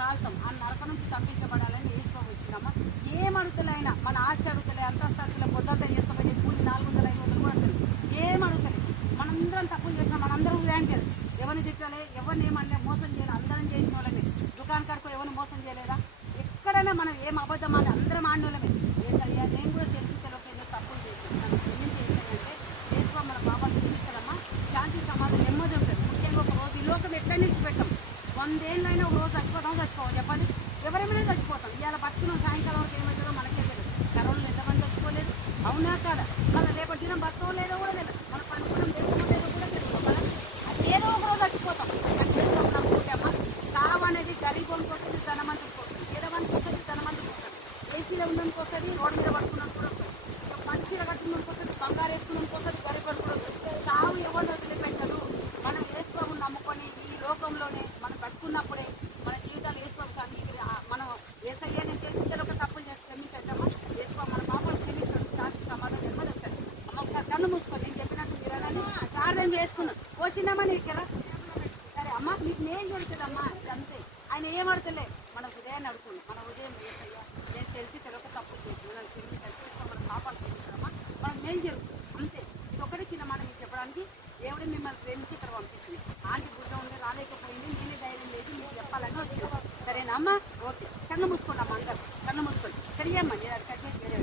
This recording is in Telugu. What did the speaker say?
కాలుతాం. ఆ నరక నుంచి తప్పించబడాలని యేసుప్రభు వచ్చిందమ్మా. ఏం అడుగుతలైనా మన ఆస్తి అడుగుతలే, అంతస్తు అడుగుతలే, పొద్దులతో చేసుకుపోయి కూలి 400, 500 కూడా అడుగుతలేదు. ఏం అడుగుతలే. మనందరం తప్పులు చేసినా మనందరం ఉదయాన్ని తెలుసు. ఎవరిని తిట్టలే, ఎవరిని ఏమనలే, మోసం చేయాలి. అందరం చేసిన వాళ్ళమే. దుకాణం కాడికో ఎవరిని మోసం చేయలేదా? ఎక్కడైనా మనం ఏం అబద్ధం ఆడి అందరం ఆడినోళ్ళమే. ఏసయ్యా నేను కూడా తెలిసి తెలియక తప్పులు చేశాను, నన్ను క్షమించి చేశానంటే యేసుప్రభు మన పాపాలు క్షమిస్తాడమ్మా. శాంతి సమాధానం నెమ్మది ఉంటుంది. ముఖ్యంగా ఒక రోజు ఈ లోకం ఎట్లా నిలిచిపెట్టాం. 100 ఏళ్ళైనా ఒక రోజు చచ్చిపోతాం చెప్పండి. ఎవరేమైనా చచ్చిపోతాం. ఇవాళ బతుకున్నాం, సాయంకాలం వరకు ఏమవుతుందో మనకే తెలియదు. కరోనాలో ఎంతమంది చచ్చిపోలేదు, అవునా కాదా? మళ్ళీ రేపటి దినం బతుకో లేదో కూడా తెలియదు. మన పనుకున్నాం లేదో లేదో కూడా తెలియదు. మనం ఏదో ఒక రోజు చచ్చిపోతాం. నమ్ముకుంటామా? సావు అనేది గరీబోనికి వస్తుంది, ధనవంతుడికి వస్తుంది. పేదవానికి వస్తుంది, ధనవంతుడికి వస్తుంది. ఏసీలో ఉన్నందుకు వస్తుంది, రోడ్డు మీద పడుకున్నాను కూడా వస్తుంది. మంచిగా కట్టుకున్నానికి వస్తుంది, బంగారు వేసుకున్నానికి వస్తుంది, గరీబోనికి కూడా వస్తుంది. సావు ఎవరిని వదిలిపెట్టదు. మనం యేసుప్రభుని నమ్ముకొని ఈ లోకంలోనే మనం బతుకున్నప్పుడే మన జీవితాలు యేసుప్రభుకి మనం యేసయ్యా నేను తెలిసిన ఒక తప్పులు చేసి క్షమించమ్మా. యేసుప్రభు మన పాపలు క్షమిస్తాడు, శాంతి సమాధానం నెమ్మది వస్తుంది. అమ్మ ఒకసారి కన్ను మూసుకొని నేను చెప్పినట్టు మీరని ప్రార్థన చేసుకున్నాం. వచ్చినామా నీకు ఎరా? సరే అమ్మ, నీకు నేను చెబుతుందమ్మా. అంతే. ఆయన ఏం అడతలే, మన హృదయాన్ని అడుగుతుంది. మన హృదయం యేసయ్యా నేను తెలిసి తెలియక తప్పులు చేసి నన్ను క్షమించాలి, మన పాపాలు క్షమించడమ్మా. మనకు మేలు జరుగుతుంది. అంతే. ఇది ఒకటే చిన్న మాట మీకు చెప్పడానికి దేవుడే మిమ్మల్ని ప్రేమించి ఇక్కడ పంపించింది. ఆంటీ బుద్ధ ఉండి రాలేకపోయింది, నేనే ధైర్యం లేదు మీకు చెప్పాలని వచ్చింది. సరేనా అమ్మా? ఓకే. కన్ను మూసుకోండి అమ్మ, అందరు కన్ను మూసుకోండి. సరియమ్మా, నేను అది కట్ చేసి వేరే